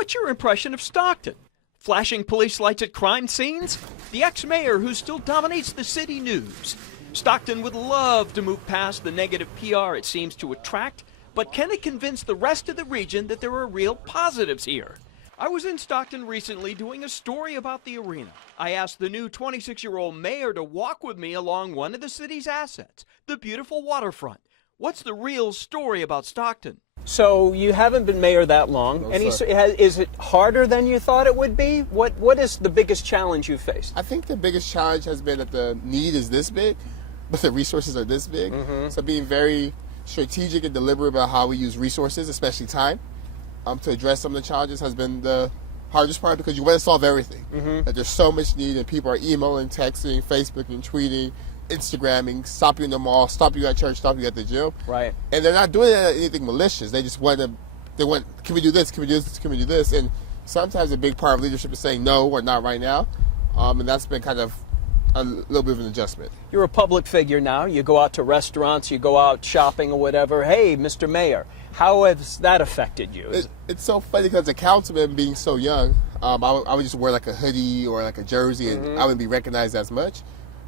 What's your impression of Stockton? Flashing police lights at crime scenes? The ex-mayor who still dominates the city news. Stockton would love to move past the negative PR it seems to attract, but can it convince the rest of the region that there are real positives here? I was in Stockton recently doing a story about the arena. I asked the new 26-year-old mayor to walk with me along one of the city's assets, the beautiful waterfront. What's the real story about Stockton? So you haven't been mayor that long. No, is it harder than you thought it would be? What is the biggest challenge you faced? I think the biggest challenge has been that the need is this big, but the resources are this big. So being very strategic and deliberate about how we use resources, especially time, to address some of the challenges has been the hardest part, because you want to solve everything. That there's so much need, and people are emailing, texting, Facebooking, tweeting, Instagramming, stop you in the mall, stop you at church, stop you at the gym. Right. And they're not doing anything malicious. They just want, can we do this? Can we do this? Can we do this? And sometimes a big part of leadership is saying no or not right now. And that's been kind of a little bit of an adjustment. You're a public figure now. You go out to restaurants, you go out shopping or whatever. Hey, Mr. Mayor, how has that affected you? It's so funny because a councilman being so young, I would just wear like a hoodie or like a jersey and I wouldn't be recognized as much.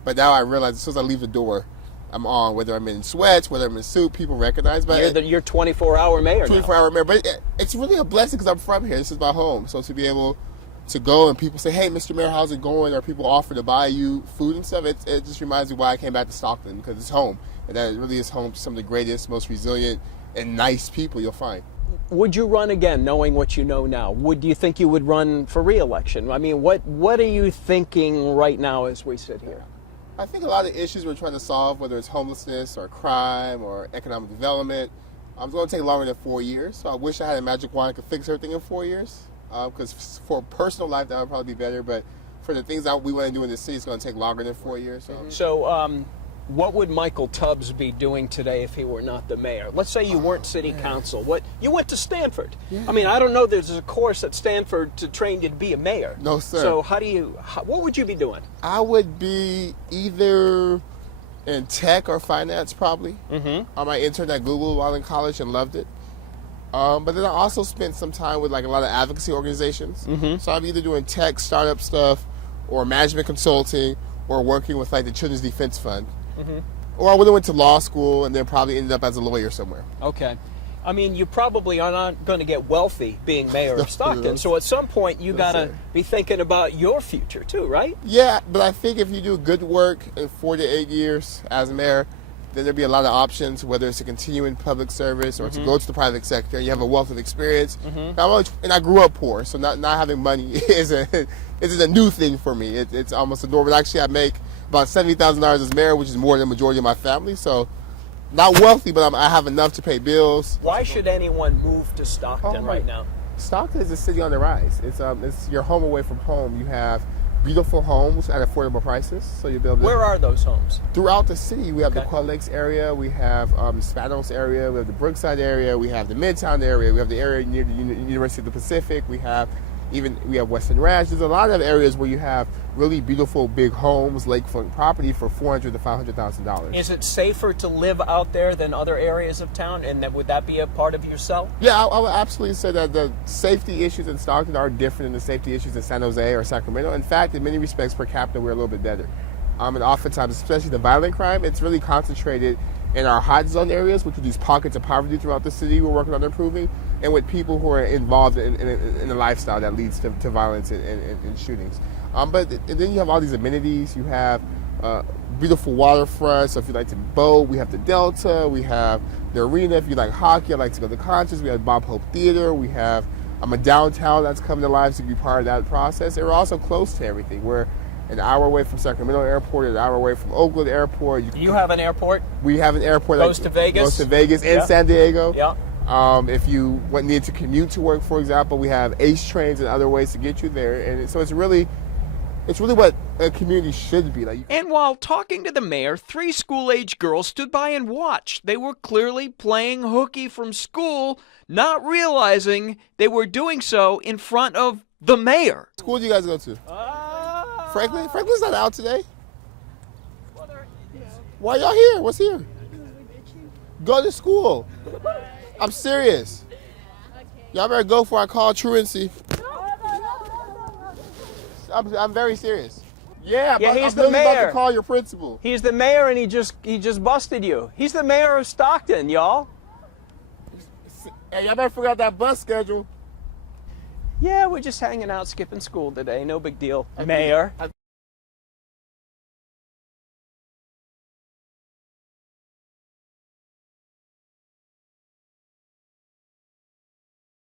But now I realize as soon as I leave the door, I'm on, whether I'm in sweats, whether I'm in suit, people recognize me. You're 24-hour mayor 24-hour mayor. But it's really a blessing because I'm from here. This is my home. So to be able to go and people say, hey, Mr. Mayor, how's it going? Or people offer to buy you food and stuff. It just reminds me why I came back to Stockton, because it's home. And that it really is home to some of the greatest, most resilient, and nice people you'll find. Would you run again, knowing what you know now? Do you think you would run for re-election? I mean, what are you thinking right now as we sit here? I think a lot of issues we're trying to solve, whether it's homelessness or crime or economic development, it's going to take longer than 4 years. So I wish I had a magic wand that could fix everything in 4 years. Because for personal life, that would probably be better. But for the things that we want to do in the city, it's going to take longer than 4 years. So what would Michael Tubbs be doing today if he were not the mayor? Let's say you weren't city council. You went to Stanford. Yeah. I mean, I don't know there's a course at Stanford to train you to be a mayor. No, sir. So what would you be doing? I would be either in tech or finance, probably. I interned at Google while in college and loved it. But then I also spent some time with like a lot of advocacy organizations. So I'm either doing tech, startup stuff, or management consulting, or working with like the Children's Defense Fund. Or I would have went to law school and then probably ended up as a lawyer somewhere. Okay. I mean, you probably are not going to get wealthy being mayor of Stockton. So at some point, you got to be thinking about your future too, right? Yeah, but I think if you do good work in 4 to 8 years as mayor, then there'll be a lot of options, whether it's to continue in public service or to go to the private sector. You have a wealth of experience. And I grew up poor, so not having money isn't a new thing for me. It's almost a normal. Actually, I make about $70,000 as mayor, which is more than the majority of my family. So not wealthy, but I have enough to pay bills. Why should anyone move to Stockton right now? Stockton is a city on the rise. It's your home away from home. You have beautiful homes at affordable prices. So you'll be able to. Where are those homes? Throughout the city. We have the Quad Lakes area. We have the Spanos area. We have the Brookside area. We have the Midtown area. We have the area near the University of the Pacific. We have Western Ranch. There's a lot of areas where you have really beautiful big homes, lakefront property for $400,000 to $500,000. Is it safer to live out there than other areas of town? And would that be a part of your sell? Yeah, I would absolutely say that the safety issues in Stockton are different than the safety issues in San Jose or Sacramento. In fact, in many respects, per capita, we're a little bit better. And oftentimes, especially the violent crime, it's really concentrated in our hot zone areas, which are these pockets of poverty throughout the city we're working on improving, and with people who are involved in a lifestyle that leads to violence and shootings. But then you have all these amenities. You have beautiful waterfront. So if you like to boat, we have the Delta. We have the arena. If you like hockey, I like to go to concerts. We have Bob Hope Theater. We have a downtown that's coming to life to be part of that process. And we're also close to everything. We're an hour away from Sacramento Airport, an hour away from Oakland Airport. You have an airport? We have an airport Goes to Vegas? Goes to Vegas and San Diego. Yeah. If you need to commute to work, for example, we have ACE trains and other ways to get you there. And so it's really what a community should be like. And while talking to the mayor, 3 school-age girls stood by and watched. They were clearly playing hooky from school, not realizing they were doing so in front of the mayor. What school do you guys go to? Franklin? Franklin's not out today. Why y'all here? What's here? Go to school. I'm serious. Y'all better go for I call truancy. I'm very serious. Yeah, Yeah, but he's I'm the literally about mayor. to call your principal. He's the mayor, and he just busted you. He's the mayor of Stockton, y'all. Hey, y'all better figure out that bus schedule. Yeah, we're just hanging out, skipping school today. No big deal. Mayor.